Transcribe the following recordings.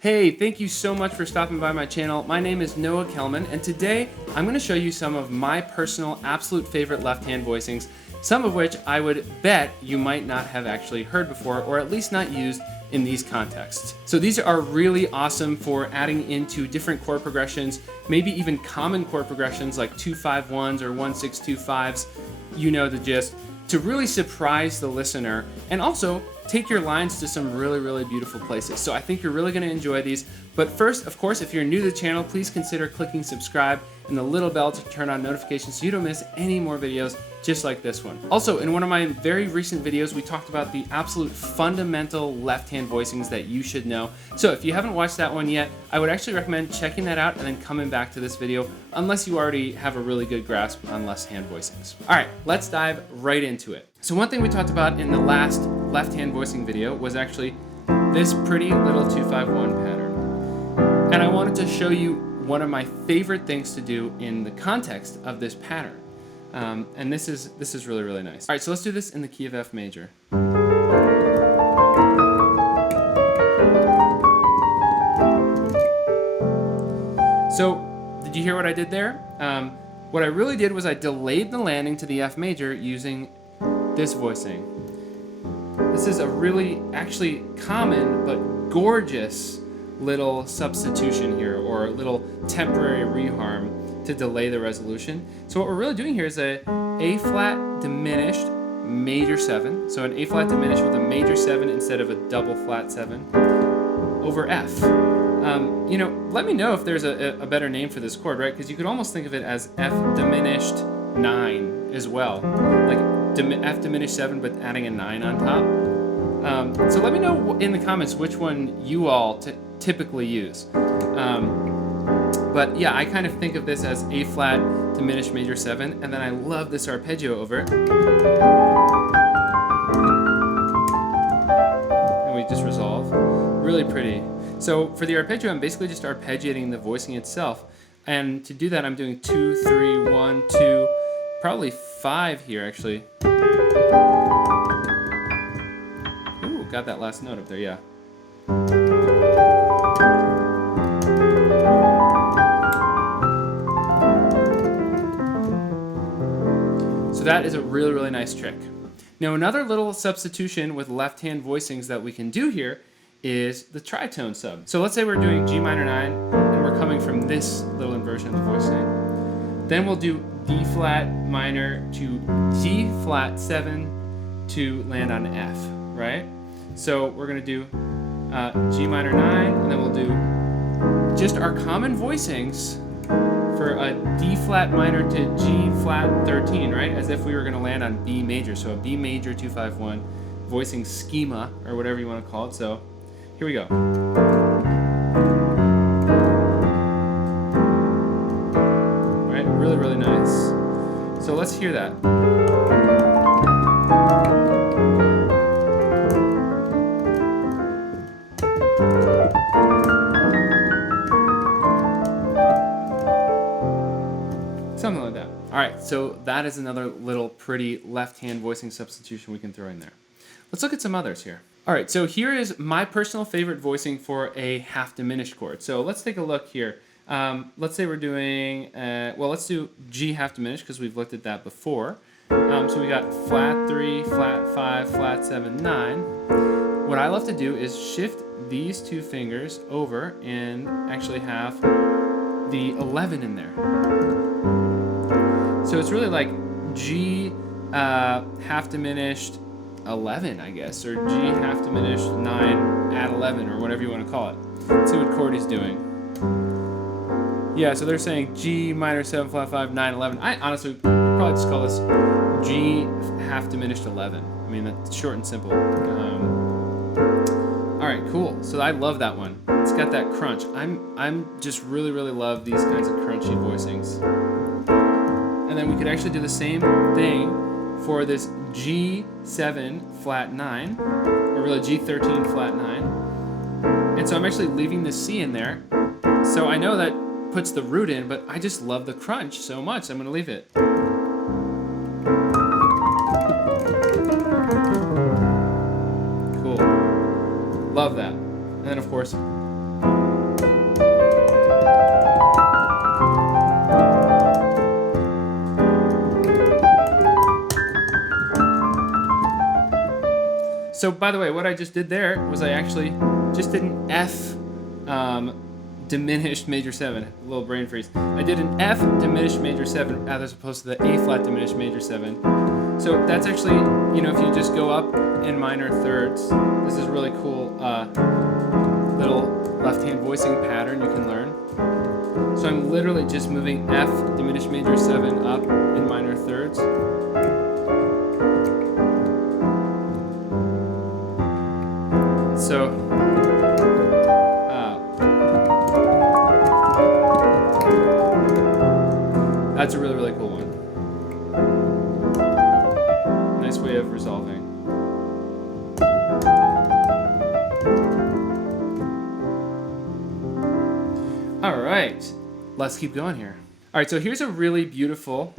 Hey, thank you so much for stopping by my channel. My name is Noah Kellman, and today I'm going to show you some of my personal absolute favorite left-hand voicings, some of which I would bet you might not have actually heard before, or at least not used in these contexts. So these are really awesome for adding into different chord progressions, maybe even common chord progressions like 2-5-1s or 1-6-2-5s, you know the gist, to really surprise the listener and also take your lines to some really beautiful places. So I think you're really going to enjoy these. But first, of course, if you're new to the channel, please consider clicking subscribe and the little bell to turn on notifications so you don't miss any more videos just like this one. Also, in one of my very recent videos, we talked about the absolute fundamental left-hand voicings that you should know. So if you haven't watched that one yet, I would actually recommend checking that out and then coming back to this video, unless you already have a really good grasp on left-hand voicings. All right, let's dive right into it. So one thing we talked about in the last left-hand voicing video was actually this pretty little 2-5-1 pattern. And I wanted to show you one of my favorite things to do in the context of this pattern. And this is really nice. All right, so let's do this in the key of F major. So did you hear what I did there? What I really did was I delayed the landing to the F major using this voicing. This is a really actually common but gorgeous little substitution here, or a little temporary reharm to delay the resolution. So what we're really doing here is a A-flat diminished major 7. So an A-flat diminished with a major 7 instead of a double flat 7 over F. You know, let me know if there's a better name for this chord, right? Because you could almost think of it as F diminished 9 as well. Like F diminished 7 but adding a 9 on top. So let me know in the comments which one you all typically use. But yeah, I kind of think of this as A flat diminished major 7, and then I love this arpeggio over it. And we just resolve. Really pretty. So for the arpeggio, I'm basically just arpeggiating the voicing itself. And to do that, I'm doing 2, 3, 1, 2, probably 5 here actually. Ooh, got that last note up there, yeah. So that is a really nice trick. Now another little substitution with left-hand voicings that we can do here is the tritone sub. So let's say we're doing G minor 9 and we're coming from this little inversion of the voicing. Then we'll do D flat minor to G flat 7 to land on F, right? So we're gonna do G minor 9, and then we'll do just our common voicings for a D flat minor to G flat 13, right? As if we were gonna land on B major. So a B major 2-5-1 voicing schema, or whatever you wanna call it. So here we go. Right, really nice. So let's hear that. Something like that. All right, so that is another little pretty left-hand voicing substitution we can throw in there. Let's look at some others here. All right, so here is my personal favorite voicing for a half diminished chord. So let's take a look here. Let's say we're doing, well, let's do G half diminished because we've looked at that before. So we got flat 3, flat 5, flat 7, 9. What I love to do is shift these two fingers over and actually have the 11 in there. So it's really like G half diminished 11, I guess, or G half diminished 9 add 11, or whatever you want to call it. Let's see what Chordie's doing. Yeah, so they're saying G minor 7 flat 5 9 11. I honestly would probably just call this G half diminished 11. I mean, that's short and simple. All right, cool. So I love that one. It's got that crunch. I'm just really love these kinds of crunchy voicings. And then we could actually do the same thing for this G7 flat 9, or really G13 flat 9. And so I'm actually leaving the C in there. So I know that puts the root in, but I just love the crunch so much, I'm gonna leave it. Cool. Love that. And then of course, So by the way, what I just did there was I actually just did an F diminished major 7. A little brain freeze. I did an F diminished major 7 as opposed to the A flat diminished major 7. So that's actually, you know, if you just go up in minor thirds, this is a really cool little left-hand voicing pattern you can learn. So I'm literally just moving F diminished major 7 up in minor thirds. So that's a really, really cool one. Nice way of resolving. All right, let's keep going here. All right, so here's a really beautiful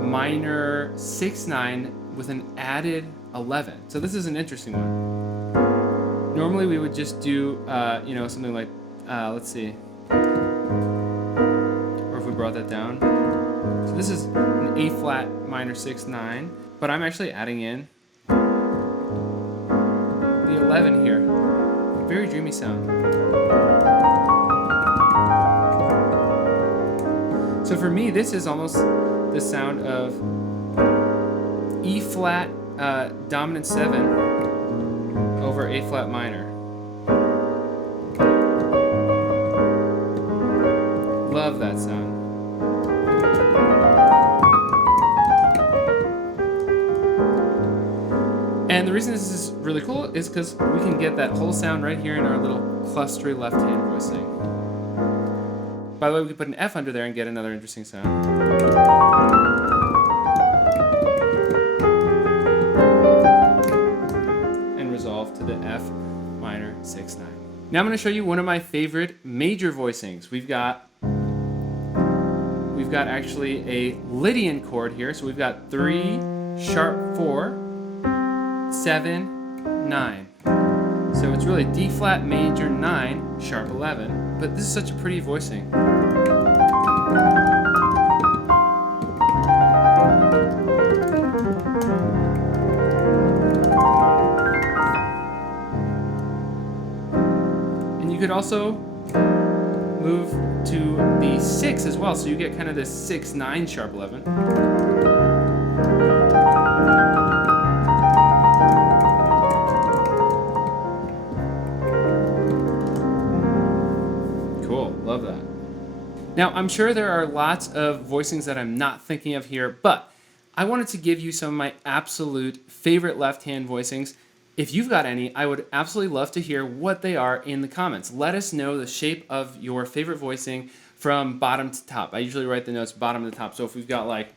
minor 6/9 with an added 11. So this is an interesting one. Normally we would just do, you know, something like, let's see. Or if we brought that down. So this is an A flat minor 6/9, but I'm actually adding in the 11 here. Very dreamy sound. So for me, this is almost the sound of E flat dominant 7 over A flat minor. Love that sound. And the reason this is really cool is because we can get that whole sound right here in our little clustery left hand voicing. By the way, we could put an F under there and get another interesting sound. And resolve to the F minor 6/9. Now I'm going to show you one of my favorite major voicings. We've got actually a Lydian chord here. So we've got 3, sharp 4, 7, 9. So it's really D flat major 9, sharp 11. But this is such a pretty voicing. And you could also move to the 6 as well, so you get kind of this 6/9 sharp 11. Cool, love that. Now, I'm sure there are lots of voicings that I'm not thinking of here, but I wanted to give you some of my absolute favorite left-hand voicings. If you've got any, I would absolutely love to hear what they are in the comments. Let us know the shape of your favorite voicing from bottom to top. I usually write the notes bottom to top. So if we've got like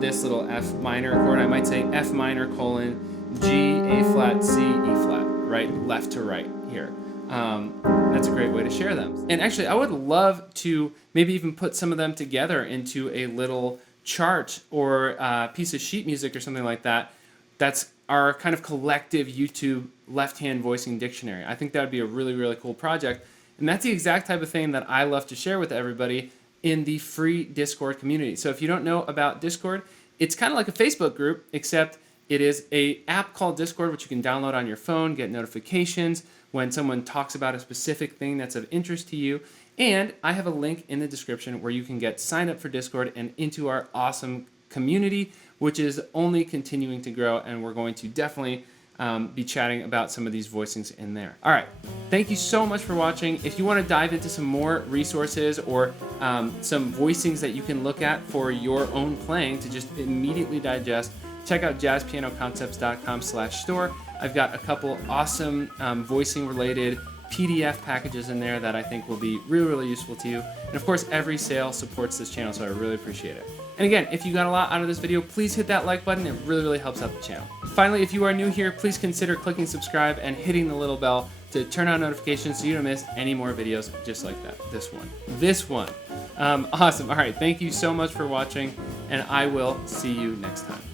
this little F minor chord, I might say F minor colon G, A flat, C, E flat, right, left to right here. That's a great way to share them. And actually, I would love to maybe even put some of them together into a little chart or a piece of sheet music or something like that. That's our kind of collective YouTube left-hand voicing dictionary. I think that would be a really, really cool project. And that's the exact type of thing that I love to share with everybody in the free Discord community. So if you don't know about Discord, it's kind of like a Facebook group, except it is an app called Discord, which you can download on your phone, get notifications when someone talks about a specific thing that's of interest to you. And I have a link in the description where you can get signed up for Discord and into our awesome community, which is only continuing to grow, and we're going to definitely be chatting about some of these voicings in there. All right, thank you so much for watching. If you want to dive into some more resources or some voicings that you can look at for your own playing to just immediately digest, check out jazzpianoconcepts.com/store. I've got a couple awesome voicing-related PDF packages in there that I think will be really, really useful to you. And of course, every sale supports this channel, so I really appreciate it. And again, if you got a lot out of this video, please hit that like button. It really, really helps out the channel. Finally, if you are new here, please consider clicking subscribe and hitting the little bell to turn on notifications so you don't miss any more videos just like that. This one. Awesome. All right, thank you so much for watching, and I will see you next time.